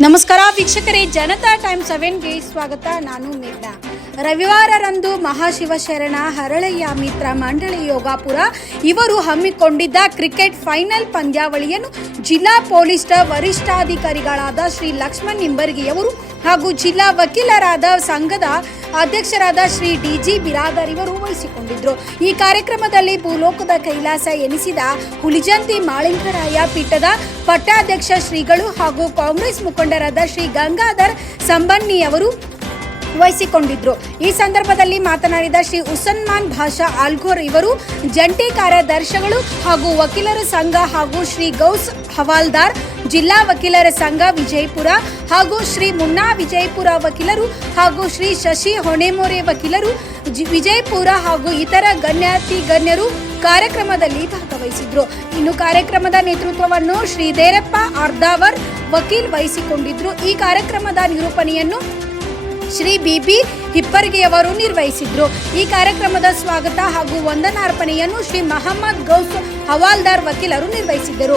ನಮಸ್ಕಾರ ವೀಕ್ಷಕರೇ, ಜನತಾ ಟೈಮ್ ಸೆವೆನ್ಗೆ ಸ್ವಾಗತ. ನಾನು ಮೇಘ್ನಾ. ರವಿವಾರರಂದು ಮಹಾಶಿವಶರಣ, ಹರಳಯ್ಯ ಮಿತ್ರ ಮಂಡಳಿ ಯೋಗಾಪುರ, ಇವರು ಹಮ್ಮಿಕೊಂಡಿದ್ದ ಕ್ರಿಕೆಟ್ ಫೈನಲ್ ಪಂದ್ಯಾವಳಿಯನ್ನು ಜಿಲ್ಲಾ ಪೊಲೀಸ್ ವರಿಷ್ಠಾಧಿಕಾರಿಗಳಾದ ಶ್ರೀ ಲಕ್ಷ್ಮಣ್ ನಿಂಬರ್ಗಿಯವರು ಹಾಗೂ ಜಿಲ್ಲಾ ವಕೀಲರಾದ ಸಂಘದ ಅಧ್ಯಕ್ಷರಾದ ಶ್ರೀ ಡಿಜಿ ಬಿರಾದರ್ ಇವರು ವಹಿಸಿಕೊಂಡಿದ್ರು. ಈ ಕಾರ್ಯಕ್ರಮದಲ್ಲಿ ಭೂಲೋಕದ ಕೈಲಾಸ ಎನಿಸಿದ ಹುಲಿಜಂತಿ ಮಾಳಿಂಗರಾಯ ಪೀಠದ ಪಟ್ಟಾಧ್ಯಕ್ಷ ಶ್ರೀಗಳು ಹಾಗೂ ಕಾಂಗ್ರೆಸ್ ಮುಖಂಡರಾದ ಶ್ರೀ ಗಂಗಾಧರ್ ಸಂಬನ್ನಿಯವರು ವಹಿಸಿಕೊಂಡಿದ್ರು. ಈ ಸಂದರ್ಭದಲ್ಲಿ ಮಾತನಾಡಿದ ಶ್ರೀ ಉಸನ್ಮಾನ್ ಭಾಷಾ ಆಲ್ಘೋರ್ ಇವರು, ಜಂಟಿ ಕಾರ್ಯದರ್ಶಿಗಳು ಹಾಗೂ ವಕೀಲರ ಸಂಘ ಹಾಗೂ ಶ್ರೀ ಗೌಸ್ ಹವಾಲ್ದಾರ್, ಜಿಲ್ಲಾ ವಕೀಲರ ಸಂಘ ವಿಜಯಪುರ ಹಾಗೂ ಶ್ರೀ ಮುನ್ನಾ ವಿಜಯಪುರ ವಕೀಲರು ಹಾಗೂ ಶ್ರೀ ಶಶಿ ಹೊಣೆಮೋರೆ ವಕೀಲರು ವಿಜಯಪುರ ಹಾಗೂ ಇತರ ಗಣ್ಯಾತಿ ಗಣ್ಯರು ಕಾರ್ಯಕ್ರಮದಲ್ಲಿ ಭಾಗವಹಿಸಿದ್ರು. ಇನ್ನು ಕಾರ್ಯಕ್ರಮದ ನೇತೃತ್ವವನ್ನು ಶ್ರೀ ದೇರಪ್ಪ ಅರ್ದಾವರ್ ವಕೀಲ್ ವಹಿಸಿಕೊಂಡಿದ್ರು. ಈ ಕಾರ್ಯಕ್ರಮದ ನಿರೂಪಣೆಯನ್ನು ಶ್ರೀ ಬಿ ಬಿ ಹಿಪ್ಪರ್ಗಿಯವರು ನಿರ್ವಹಿಸಿದ್ರು. ಈ ಕಾರ್ಯಕ್ರಮದ ಸ್ವಾಗತ ಹಾಗೂ ವಂದನಾರ್ಪಣೆಯನ್ನು ಶ್ರೀ ಮಹಮ್ಮದ್ ಗೌಸ್ ಹವಾಲ್ದಾರ್ ವಕೀಲರು ನಿರ್ವಹಿಸಿದ್ದರು.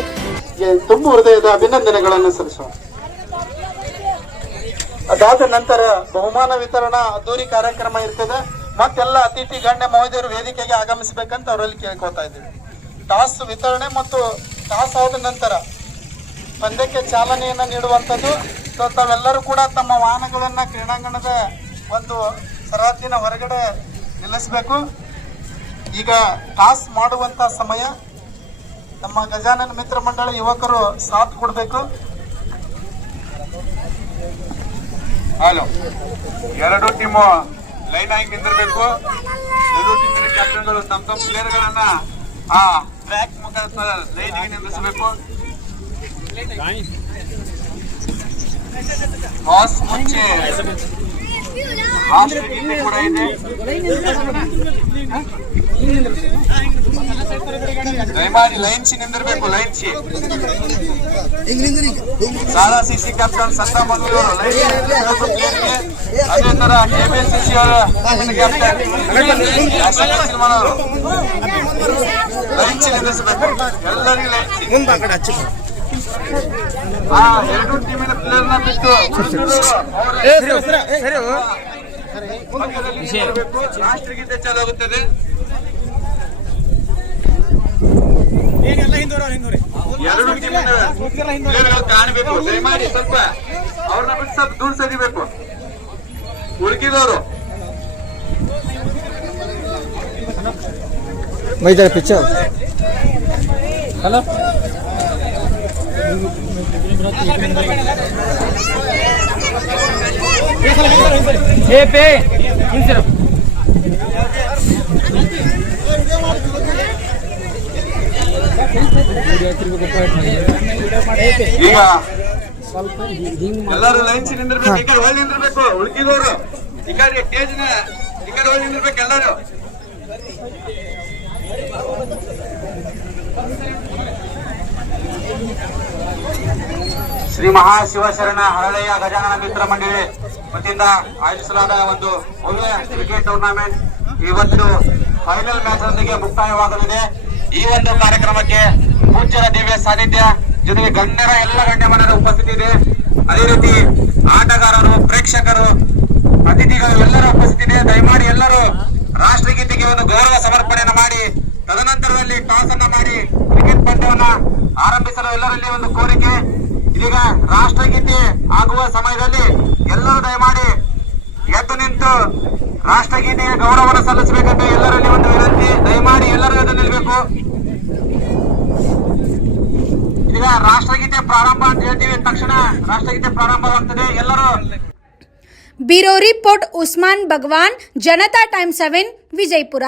ತುಂಬ ಹೃದಯದ ಅಭಿನಂದನೆಗಳನ್ನು ಸಲ್ಲಿಸೋಣ. ಅದಾದ ನಂತರ ಬಹುಮಾನ ವಿತರಣಾ ಅದ್ದೂರಿ ಕಾರ್ಯಕ್ರಮ ಇರ್ತದೆ. ಮತ್ತೆಲ್ಲ ಅತಿಥಿ ಗಣ್ಯ ಮಹೋದಯರು ವೇದಿಕೆಗೆ ಆಗಮಿಸಬೇಕಂತ ಅವರಲ್ಲಿ ಕೇಳ್ಕೊತಾ ಇದ್ದೀವಿ. ಟಾಸ್ ವಿತರಣೆ ಮತ್ತು ಟಾಸ್ ಆದ ನಂತರ ಪಂದ್ಯಕ್ಕೆ ಚಾಲನೆಯನ್ನು ನೀಡುವಂಥದ್ದು ಸೊ ತಾವೆಲ್ಲರೂ ಕೂಡ ತಮ್ಮ ವಾಹನಗಳನ್ನು ಕ್ರೀಡಾಂಗಣದ ಒಂದು ಸರಹದ್ದಿನ ಹೊರಗಡೆ ನಿಲ್ಲಿಸಬೇಕು. ಈಗ ಟಾಸ್ ಮಾಡುವಂಥ ಸಮಯ. ನಮ್ಮ ಗಜಾನನ ಮಿತ್ರ ಮಂಡಳಿ ಯುವಕರು ಸಾಥ್ ಕೊಡಬೇಕು. ಹಲೋ. ಎರಡು ಟೀಮು ಲೈನ್ ಆಗಿ ನಿಂದಿರಬೇಕು ಎರಡು ಟೀಮಿನ ಕ್ಯಾಪ್ಟನ್ಗಳು ತಮ್ಮ ತಮ್ಮ ಪ್ಲೇಯರ್ಗಳನ್ನ ಆ ಟ್ರ್ಯಾಕ್ ಮುಖಾಂತರ ಲೈನ್ ಆಗಿ ನಿಂದಿಸಬೇಕು ಟಾಸ್ ಮುಂಚೆ ರಾಷ್ಟ್ರಗೀತೆ ಕೂಡ ಇದೆ. ದಯಮಾಡಿ ಲೈನ್ ಸಿ ನಿಂದಿರ್ಬೇಕು, ಲೈನ್ ಸಿ ಸಾರಾ ಸಿಸಿ ಕ್ಯಾಪ್ಟನ್ ಸಂತ ಮಂಗಳೂರು ಸಿ ನಿಂದಿರ್ಬೇಕು ಅದೇ ತರ ಕೆಪಿಸಿಸಿ ಅವರ ಕ್ಯಾಪ್ಟನ್ ಸಿನಿಮಾನವರು ಲೈನ್ ಸಿ ನಿಂದಿಸಬೇಕು ಎಲ್ಲರಿಗೂ ಲೈನ್ ಹಾ ಎರಡು ಟೀಮಿನ ಪ್ಲೇಯರ್ನ ಬಿಟ್ಟು ಪಕ್ಕದಲ್ಲಿ ನಿಂತಿರ್ಬೇಕು. ರಾಷ್ಟ್ರಗೀತೆ ಚಾಲು ಆಗುತ್ತದೆ ಎರಡು ಟೀಮಿನ ಪ್ಲೇಯರ್ಗಳು ಕಾಣಬೇಕು. ದಯಮಾಡಿ ಸ್ವಲ್ಪ ಅವ್ರನ್ನ ಬಿಟ್ಟು ಸ್ವಲ್ಪ ದೂರ ಸರಿಬೇಕು. ಹುಡುಕಿದವರು ಮೈದಾನ ಪಿಚ್ಚರ್. ಈಗ ಎಲ್ಲರೂ ಲೈನ್ ನಿಂದಿರ್ಬೇಕು, ಈ ಕಡೆ ಹೊಳ್ಳಿ ನಿಂದಿರ್ಬೇಕು ಉಳ್ಕಿದವರು ಈ ಕಡೆ ಕೇಜಿನ ಈ ಕಡೆ ಹೊಳ್ಳಿ ನಿಂದಿರ್ಬೇಕು ಎಲ್ಲರೂ. ಶ್ರೀ ಮಹಾಶಿವಶರಣ ಹರಳೆಯ ಗಜಾನನ ಮಿತ್ರ ಮಂಡಳಿ ವತಿಯಿಂದ ಆಯೋಜಿಸಲಾದ ಒಂದು ಭವ್ಯ ಕ್ರಿಕೆಟ್ ಟೂರ್ನಮೆಂಟ್ ಇವತ್ತು ಫೈನಲ್ ಮ್ಯಾಚ್ ನೊಂದಿಗೆ ಮುಕ್ತಾಯವಾಗಲಿದೆ. ಈ ಒಂದು ಕಾರ್ಯಕ್ರಮಕ್ಕೆ ಪೂಜ್ಯರ ದಿವ್ಯ ಸಾನ್ನಿಧ್ಯ, ಜೊತೆಗೆ ಗಣ್ಯರ ಎಲ್ಲ ಗಣ್ಯಮನರ ಉಪಸ್ಥಿತಿ ಇದೆ. ಅದೇ ರೀತಿ ಆಟಗಾರರು, ಪ್ರೇಕ್ಷಕರು, ಅತಿಥಿಗಳು ಎಲ್ಲರ ಉಪಸ್ಥಿತಿ ಇದೆ. ದಯಮಾಡಿ ಎಲ್ಲರೂ ರಾಷ್ಟ್ರಗೀತೆಗೆ ಒಂದು ಗೌರವ ಸಮರ್ಪಣೆಯನ್ನು ಮಾಡಿ, ತದನಂತರದಲ್ಲಿ ಟಾಸ್ ಅನ್ನ ಮಾಡಿ ಕ್ರಿಕೆಟ್ ಪಂದ್ಯವನ್ನ ಆರಂಭಿಸಲು ಎಲ್ಲರಲ್ಲಿ ಒಂದು ಕೋರಿಕೆ. ಇದೀಗ ರಾಷ್ಟ್ರಗೀತೆ ಆಗುವ ಸಮಯದಲ್ಲಿ ಎಲ್ಲರೂ ದಯಮಾಡಿ ಎದ್ದು ನಿಂತು ರಾಷ್ಟ್ರಗೀತೆಯ ಗೌರವವನ್ನು ಸಲ್ಲಿಸಬೇಕಂತ ಎಲ್ಲರಲ್ಲಿ ಒಂದು ವಿನಂತಿ. ದಯಮಾಡಿ ಎಲ್ಲರೂ ಎದ್ದು ನಿಲ್ಬೇಕು. ಈಗ ರಾಷ್ಟ್ರಗೀತೆ ಪ್ರಾರಂಭ ಅಂತ ಹೇಳ್ತೀವಿ. ತಕ್ಷಣ ರಾಷ್ಟ್ರಗೀತೆ ಪ್ರಾರಂಭವಾಗ್ತದೆ. ಎಲ್ಲರೂ bureau report Usman Bhagwan, Janata time seven, Vijayapura.